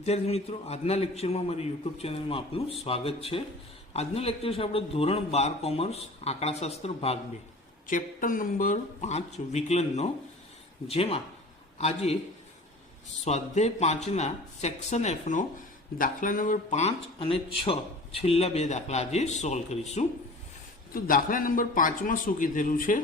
વિદ્યાર્થી મિત્રો, આજના લેક્ચરમાં મારી યુટ્યુબ ચેનલમાં આપનું સ્વાગત છે. આજનો લેક્ચર છે આપણે ધોરણ 12 કોમર્સ આંકડાશાસ્ત્ર ભાગ 2 ચેપ્ટર નંબર 5 વિકલનનો, જેમાં આજે સ્વાધ્યાય 5ના સેક્શન એફનો દાખલા નંબર 5 અને 6 છેલ્લા બે દાખલા આજે સોલ્વ કરીશું. તો દાખલા નંબર 5માં શું કીધેલું છે,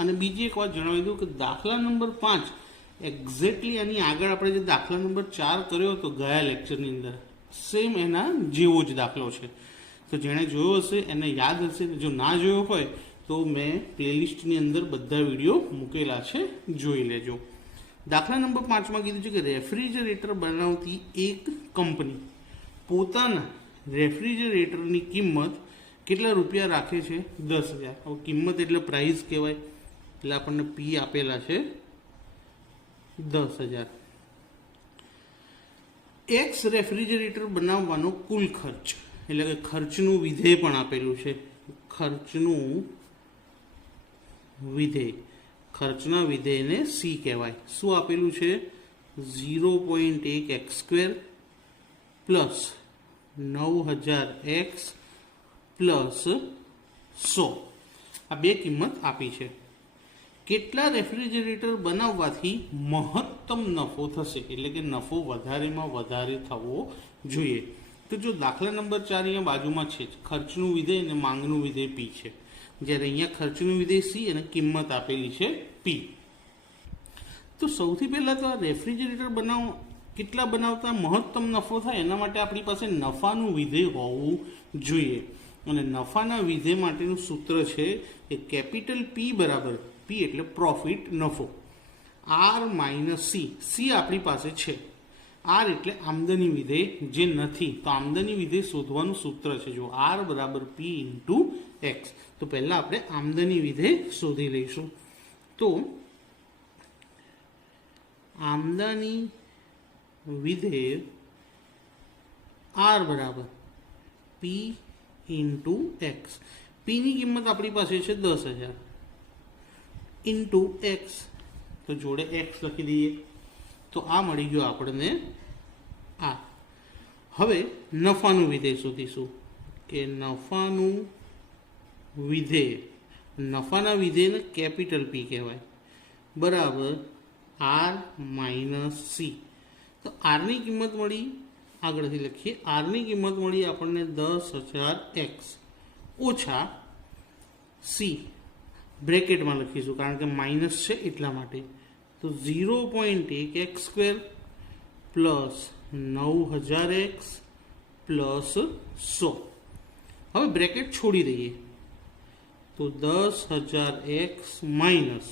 અને બીજી એક વાત જણાવી દઉં કે દાખલા નંબર 5 એક્ઝેક્ટલી આની આગળ આપણે જે દાખલા નંબર 4 કર્યો હતો ગયા લેક્ચરની અંદર, સેમ એના જેવો જ દાખલો છે. તો જેણે જોયો હશે એને યાદ હશે, જો ના જોયો હોય તો મેં પ્લેલિસ્ટની અંદર બધા વિડીયો મૂકેલા છે, જોઈ લેજો. દાખલા નંબર 5માં કીધું છે કે રેફ્રિજરેટર બનાવતી એક કંપની પોતાના રેફ્રિજરેટરની કિંમત કેટલા રૂપિયા રાખે છે? 10,000. હવે કિંમત એટલે પ્રાઇસ કહેવાય, એટલે આપણને પી આપેલા છે 10,000. એક્સ રેફ્રિજરેટર બનાવવાનો કુલ ખર્ચ, એટલે કે ખર્ચનું વિધેય પણ આપેલું છે. ખર્ચનું વિધેય, ખર્ચના વિધેયને સી કહેવાય. શું આપેલું છે? 0.1 x² પ્લસ 9,000x પ્લસ 100. આ બે કિંમત આપી છે. કેટલા રેફ્રિજરેટર બનાવવાથી મહત્તમ નફો થશે, એટલે કે નફો વધારેમાં વધારે થવો જોઈએ. તો જો દાખલા નંબર 4 અહીંયા બાજુમાં છે, ખર્ચનું વિધેય અને માંગનું વિધેય પી છે, જ્યારે અહીંયા ખર્ચનું વિધેય સી અને કિંમત આપેલી છે પી. તો સૌથી પહેલાં તો આ રેફ્રિજરેટર કેટલા બનાવતા મહત્તમ નફો થાય એના માટે આપણી પાસે નફાનું વિધેય હોવું જોઈએ. અને નફાના વિધેય માટેનું સૂત્ર છે કે કેપિટલ પી બરાબર, પી એટલે પ્રોફિટ, નફો, આર માઇનસ સી. સી આપણી પાસે છે, આર એટલે આમદની વિધેય જે નથી, તો આમદની વિધેય શોધવાનું સૂત્ર છે જો આર બરાબર પી ઇન્ટુ એક્સ. તો પહેલાં આપણે આમદની વિધેય શોધી લઈશું. તો આમદની વિધેય આર બરાબર પી ઇન્ટુ એક્સ. પીની કિંમત આપણી પાસે છે 10,000 ઇન્ટુ એક્સ, તો જોડે એક્સ લખી દઈએ, તો આ મળી ગયો આપણને આ. હવે નફાનું વિધેય શોધીશું કે નફાનું વિધેય, નફાના વિધેયને કેપિટલ પી કહેવાય, બરાબર આર માઇનસ સી. તો આરની કિંમત મળી, આગળથી લખીએ, આરની કિંમત મળી આપણને 10,000x ઓછા સી, બ્રેકેટમાં લખીશું કારણ કે માઇનસ છે એટલા માટે. તો 0.1 x² પ્લસ 9,000x પ્લસ 100. હવે બ્રેકેટ છોડી દઈએ, તો 10,000x માઇનસ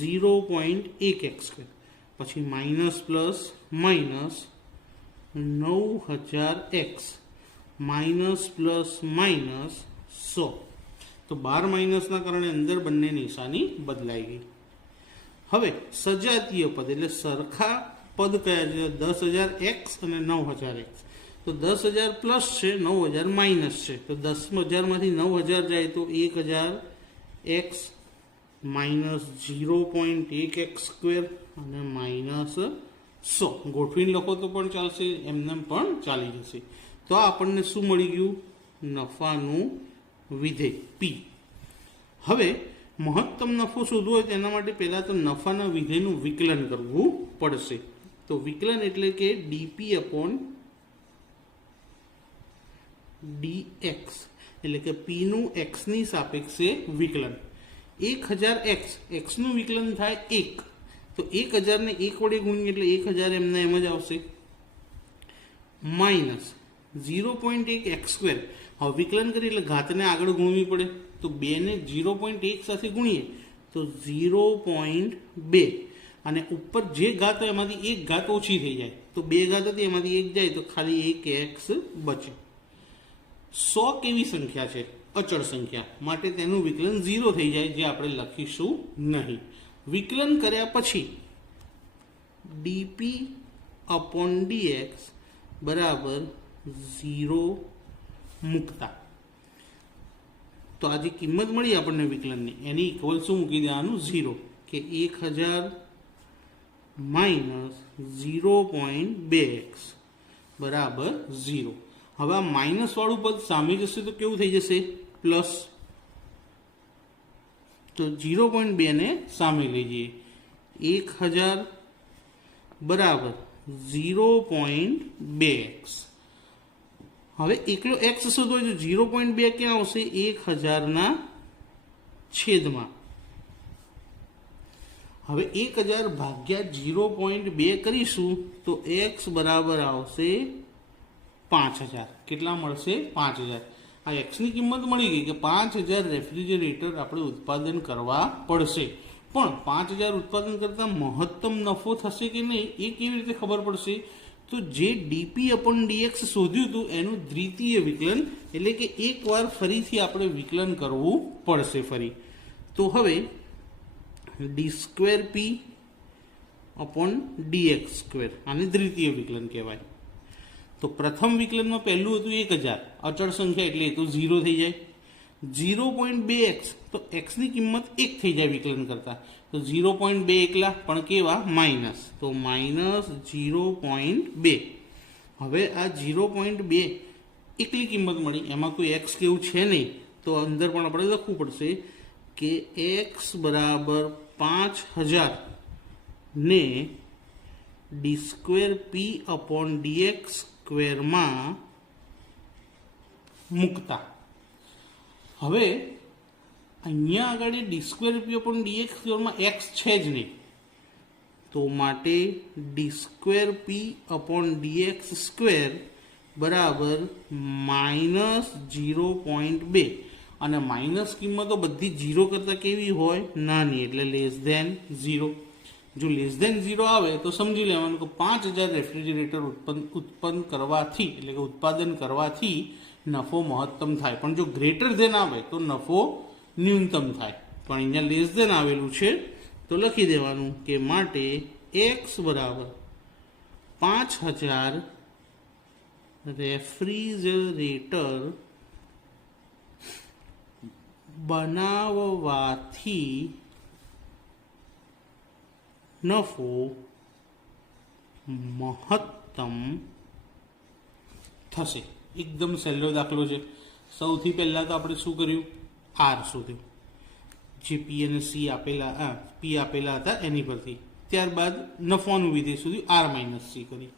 0.1 x², પછી minus plus minus 9,000x minus plus minus 100. તો 12 માઇનસના કારણે અંદર બંને નિશાની બદલાઈ ગઈ. હવે સજાતીય પદ એટલે સરખા પદ કયા છે? 10,000x અને 9,000x. તો 10,000 પ્લસ છે, 9,000 માઇનસ છે. તો 10,000માંથી 9,000 જાય તો 1,000x માઇનસ 0.1 x² અને માઇનસ 100. ગોઠવીને લખો તો પણ ચાલશે, એમને પણ ચાલી જશે. તો આપણને શું મળી ગયું? નફાનું વિધેય પી. હવે મહત્તમ નફો શોધવો હોય તેના માટે પહેલાં તો નફાના વિધેયનું વિકલન કરવું પડશે. તો વિકલન એટલે કે ડીપી અપોન ડીએક્સ, એટલે કે પીનું એક્સની સાપેક્ષે વિકલન. 1,000x, એક્સનું વિકલન થાય 1, તો 1,000 ને 1 વડે ગુણીએ એટલે 1,000 એમને એમ જ આવશે, માઇનસ 0.1 x². હવે વિકલન કરીએ એટલે ઘાતને આગળ ગુણવી પડે, તો 2 ને 0.1 સાથે ગુણીએ તો 0.2, અને ઉપર જે ઘાત હોય એમાંથી એક ઘાત ઓછી થઈ જાય, તો 2 ઘાત હતી એમાંથી 1 જાય તો ખાલી 1x બચે. 100 કેવી સંખ્યા છે? અચળ સંખ્યા, માટે તેનું વિકલન 0 થઈ જાય, જે આપણે લખીશું નહીં. વિકલન કર્યા પછી ડીપી અપોન ડીએક્સ બરાબર 0 મૂકતા, તો આ જે કિંમત મળી આપણને વિકલનની, એની ઇક્વલ શું મૂકી દેવાનું? 0, કે 1,000 માઇનસ 0.2x બરાબર 0. હવે આ માઇનસ વાળું પદ સામે જશે તો કેવું થઈ જશે? પ્લસ. તો 0.2 ને સામે લઈ જઈએ. 1000 બરાબર 0.2x. હવે એકલો x શોધવો હોય તો 0.2 ક્યાં આવશે? 1000 છેદમાં. હવે 1000 ભાગ્યા 0.2 કરીશું તો x બરાબર આવશે 5000. કેટલા મળશે? 5000. આ એક્સની કિંમત મળી ગઈ કે 5000 રેફ્રિજરેટર આપણે ઉત્પાદન કરવા પડશે. પણ 5000 ઉત્પાદન કરતાં મહત્તમ નફો થશે કે નહીં એ કેવી રીતે ખબર પડશે? તો જે dp/dx શોધ્યું હતું એનું દ્વિતીય વિકલન, એટલે કે એકવાર ફરીથી આપણે વિકલન કરવું પડશે ફરી. તો હવે d²p/dx², આને દ્વિતીય વિકલન કહેવાય. તો પ્રથમ વિકલનમાં પહેલું હતું 1000, અચળ સંખ્યા એટલે એ તો 0 થઈ જાય. 0.2x તો xની કિંમત 1 થઈ જાય વિકલન કરતા. તો 0.2 એકલા પણ કેવા? માઇનસ. તો માઇનસ 0.2. હવે આ 0.2 એકલી કિંમત મળી, એમાં કોઈ x કેવું છે નહીં, તો અંદર પણ આપણે લખવું પડશે કે x બરાબર 5000 ને d²p/dx² માં મૂકતા. હવે અહીંયા આગળ d²p/dx² માં x છે જ નહીં, તો માટે d²p/dx² બરાબર -0.2. અને માઇનસ કિંમતો બધી 0 કરતાં કેવી હોય? નાની, એટલે <0. જો <0 આવે તો સમજી લેવાનું કે 5000 રેફ્રિજરેટર ઉત્પન્ન કરવાથી, એટલે કે ઉત્પાદન કરવાથી નફો મહત્તમ થાય. પણ જો > આવે તો નફો ન્યૂનતમ થાય. પણ અહીંયા < આવેલું છે તો લખી દેવાનું કે માટે x બરાબર 5000 રેફ્રિજરેટર બનાવવાથી નફો મહત્તમ થશે. એકદમ સહેલો દાખલો છે. સૌથી પહેલાં તો આપણે શું કર્યું? આર શોધ્યું, જે પી અને સી આપેલા આપેલા હતા એની પરથી. ત્યારબાદ નફોનું વિધેય શોધ્યું, r-c કરી.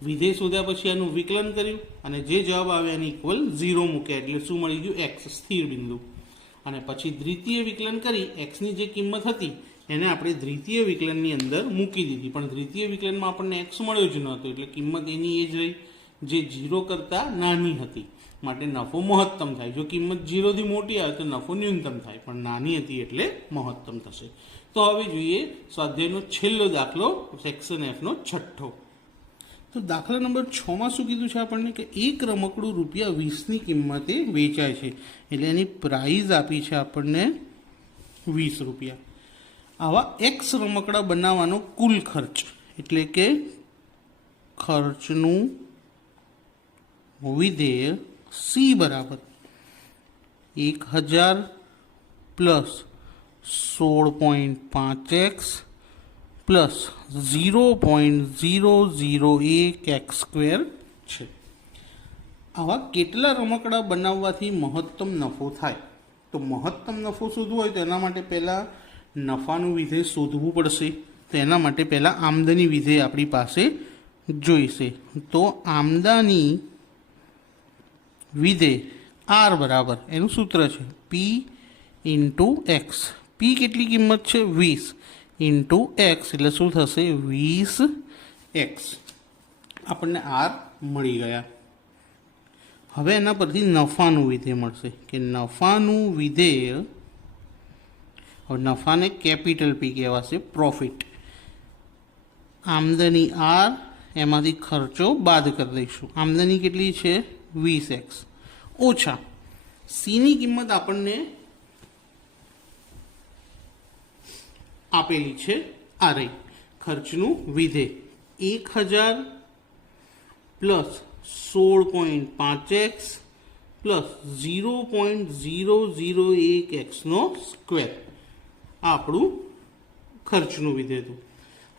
વિધેય શોધ્યા પછી આનું વિકલન કર્યું અને જે જવાબ આવે એની ઇક્વલ 0 મૂક્યા, એટલે શું મળી ગયું? x, સ્થિર બિંદુ. અને પછી દ્વિતીય વિકલન કરી એક્સની જે કિંમત હતી એને આપણે દ્વિતીય વિકલનની અંદર મૂકી દીધી. પણ દ્વિતીય વિકલનમાં આપણને એક્સ મળ્યો જ નહોતો, એટલે કિંમત એની એ જ રહી જે 0 કરતાં નાની હતી. માટે નફો મહત્તમ થાય. જો કિંમત 0 થી મોટી આવે તો નફો ન્યૂનતમ થાય, પણ નાની હતી એટલે મહત્તમ થશે. તો હવે જોઈએ સ્વાધ્યાયનો છેલ્લો દાખલો, સેક્શન F નો છઠ્ઠો. તો દાખલા નંબર 6 માં શું કીધું છે આપણને કે એક રમકડું ₹20ની કિંમતે વેચાય છે, એટલે એની પ્રાઇઝ આપી છે આપણને ₹20. આવા x રમકડા બનાવવાનો કુલ ખર્ચ, એટલે કે ખર્ચનું વિધેય c બરાબર 1000 પ્લસ 16.5x પ્લસ 0.001x² છે. આવા કેટલા રમકડા બનાવવાથી મહત્તમ નફો થાય? તો મહત્તમ નફો શોધવો હોય તો એના માટે પહેલાં નફાનું વિધેય શોધવું પડશે. તો એના માટે પહેલાં આમદની વિધેય આપણી પાસે જોઈશે. તો આમદની વિધેય r બરાબર એનું સૂત્ર છે p × x. p કેટલી કિંમત છે? 20 × x, એટલે શું થશે? 20x. આપણને r મળી ગયા. હવે એના પરથી નફાનું વિધેય મળશે કે નફાનું વિધેય, હવે નફાને કેપિટલ P કહેવાશે, પ્રોફિટ. આમદની r, એમાંથી ખર્ચો બાદ કરી દઈશું. આમદની કેટલી છે? 20x ઓછા સીની કિંમત આપણને આપેલી છે આ રહી. ખર્ચનું વિધેય 1000 પ્લસ 16.5x પ્લસ 0.001x². આ આપણું ખર્ચનું વિધેય હતું.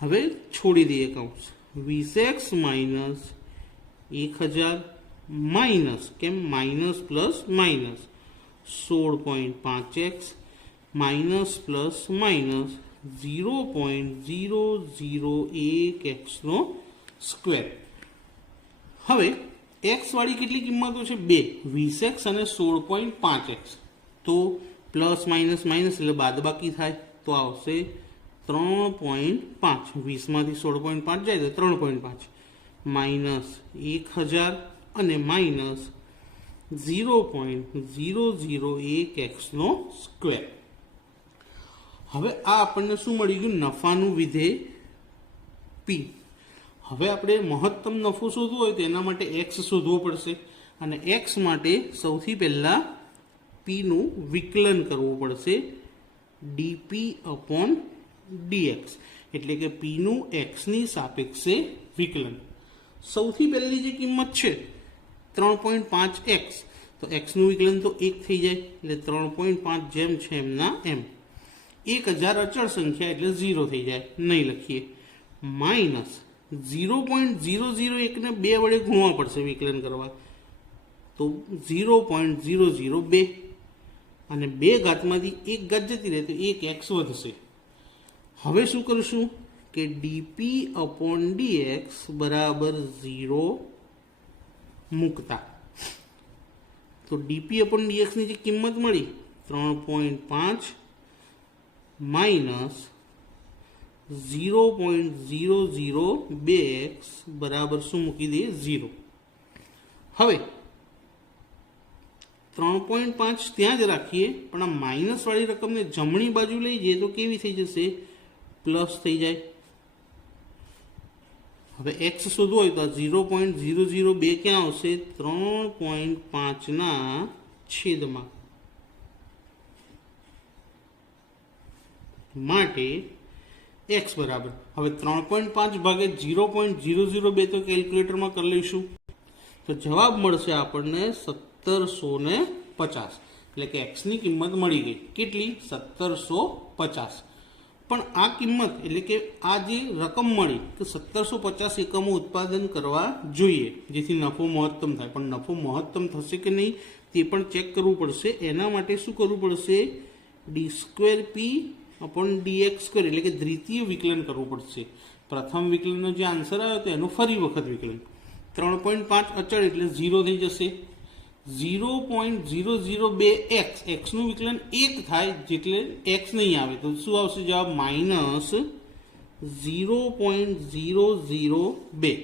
હવે છોડી દઈએ કૌંસ. 20x માઇનસ 1000 માઇનસ કેમ minus plus minus 16.5x minus plus minus 0.001x નો સ્ક્વેર. હવે x વાળી કેટલી કિંમતો છે? 2, 20x અને 16.5x. તો પ્લસ માઇનસ માઇનસ એટલે બાદબાકી થાય તો આવશે 3.5. 20 માંથી 16.5 જાય તો 3.5 માઇનસ 1000 અને માઇનસ 0.001x નો સ્ક્વેર. હવે આ આપણને શું મળી ગયું? નફાનું વિધેય p. હવે આપણે મહત્તમ નફો શોધવો હોય તો એના માટે x શોધવો પડશે અને x માટે સૌથી પહેલા p નું વિકલન કરવું પડશે dp upon dx, એટલે કે p નું x ની સાપેક્ષે વિકલન. સૌથી પહેલી જે કિંમત છે 3.5x, તો x નું વિકલન તો 1 થઈ જાય એટલે 3.5 જેમ છે એમના એમ. 1000 અચળ સંખ્યા એટલે 0 થઈ જાય, નહીં લખીએ. માઇનસ 0.001 ને 2 વડે ગુણવા પડશે વિકલન કરવા, તો 0.002 અને 2 ઘાતમાંથી 1 ઘાત જતી રહે તો 1x વધશે. હવે શું કરશું કે dp upon dx બરાબર 0 મૂકતા, તો dp upon dx ની જે કિંમત મળી 3.5 માઇનસ 0.002x બરાબર શું મૂકી દઈએ? 0. હવે 3.5 ત્યાં જ રાખીએ, પણ આ માઇનસ વાળી રકમને જમણી બાજુ લઈ જઈએ તો કેવી થઈ જશે? પ્લસ થઈ જાય. હવે x શોધવો હોય તો 0.002 ક્યાં આવશે? 3.5 ના છેદમાં. માટે x બરાબર, હવે 3.5 ભાગે 0.002 તો કેલ્ક્યુલેટરમાં કરી લઈશું, તો જવાબ મળશે આપણને 1750. એટલે કે x ની કિંમત મળી ગઈ. કેટલી? 1750. પણ આ કિંમત એટલે કે આ જે રકમ મળી તો 1750 એકમો ઉત્પાદન કરવા જોઈએ જેથી નફો મહત્તમ થાય. પણ નફો મહત્તમ થશે કે નહીં તે પણ ચેક કરવું પડશે. એના માટે શું કરવું પડશે? d2p upon dx સ્ક્વેર એટલે કે દ્વિતીય વિકલન કરવું પડશે. પ્રથમ વિકલનનો જે આન્સર આવ્યો તો એનું ફરી વખત વિકલન. 3.5 અચળ એટલે 0 થઈ જશે. 0.002x, x નું વિકલન 1 થાય જેટલે x નહીં આવે તો શું આવશે જવાબ? માઇનસ 0.002.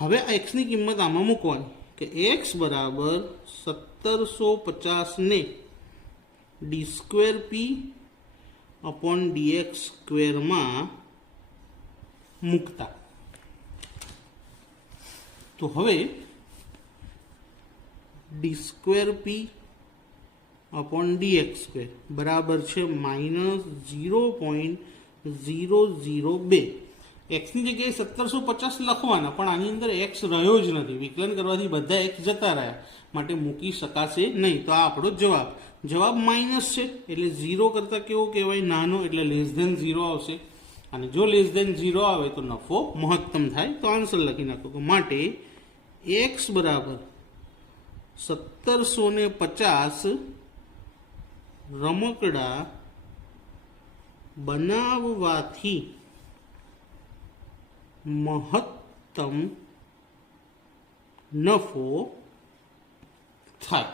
હવે આ x ની કિંમત આમાં મૂકવાની કે x બરાબર 1750 ને d2p upon dx સ્ક્વેરમાં મૂકતા. તો હવે d2p upon dx સ્ક્વેર બરાબર છે માઇનસ 0.002. એક્સની જગ્યાએ 1750 લખવાના, પણ આની અંદર એક્સ રહ્યો જ નથી. વિકલન કરવાથી બધા એક્સ જતા રહ્યા, માટે મૂકી શકાશે નહીં. તો આ આપણો જવાબ માઇનસ છે એટલે 0 કરતાં કેવો કહેવાય? નાનો, એટલે લેસ ધેન 0 આવશે. અને જો લેસ ધેન 0 આવે તો નફો મહત્તમ થાય. તો આન્સર લખી નાખો. માટે એક્સ બરાબર 1750 રમકડા બનાવવાથી મહત્તમ નફો થાય.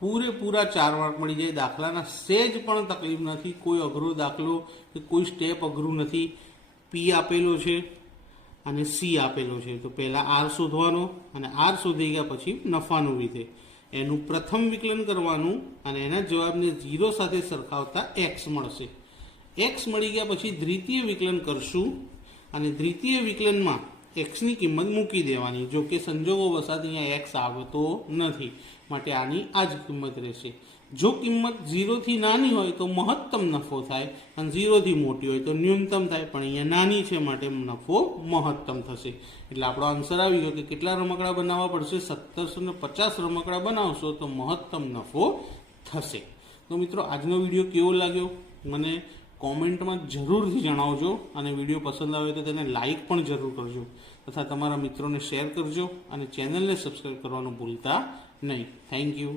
પૂરેપૂરા 4 માર્ક મળી જાય. દાખલાના સહેજ પણ તકલીફ નથી. કોઈ અઘરો દાખલો કે કોઈ સ્ટેપ અઘરું નથી. પી આપેલો છે અને સી આપેલો છે. તો પહેલાં આર શોધવાનો અને આર શોધી ગયા પછી નફાનું વિધેય એનું પ્રથમ વિકલન કરવાનું અને એના જવાબને 0 સાથે સરખાવતા એક્સ મળશે. એક્સ મળી ગયા પછી દ્વિતીય વિકલન કરશું અને દ્વિતીય વિકલનમાં એક્સની કિંમત મૂકી દેવાની. જો કે સંજોગો વસાત અહીંયા એક્સ આવતો નથી, માટે આની આ જ કિંમત રહેશે. જો કિંમત 0 થી નાની હોય તો મહત્તમ નફો થાય અને 0 થી મોટી હોય તો ન્યૂનતમ થાય, પણ અહીંયા નાની છે માટે નફો મહત્તમ થશે. એટલે આપણો આન્સર આવી ગયો કે કેટલા રમકડા બનાવવા પડશે? 1750 રમકડા બનાવશો તો મહત્તમ નફો થશે. તો મિત્રો, આજનો વિડીયો કેવો લાગ્યો મને કોમેન્ટમાં જરૂરથી જણાવજો અને વિડીયો પસંદ આવે તો તેને લાઈક પણ જરૂર કરજો તથા તમારા મિત્રોને શેર કરજો અને ચેનલને સબસ્ક્રાઈબ કરવાનું ભૂલતા નહીં. Thank you.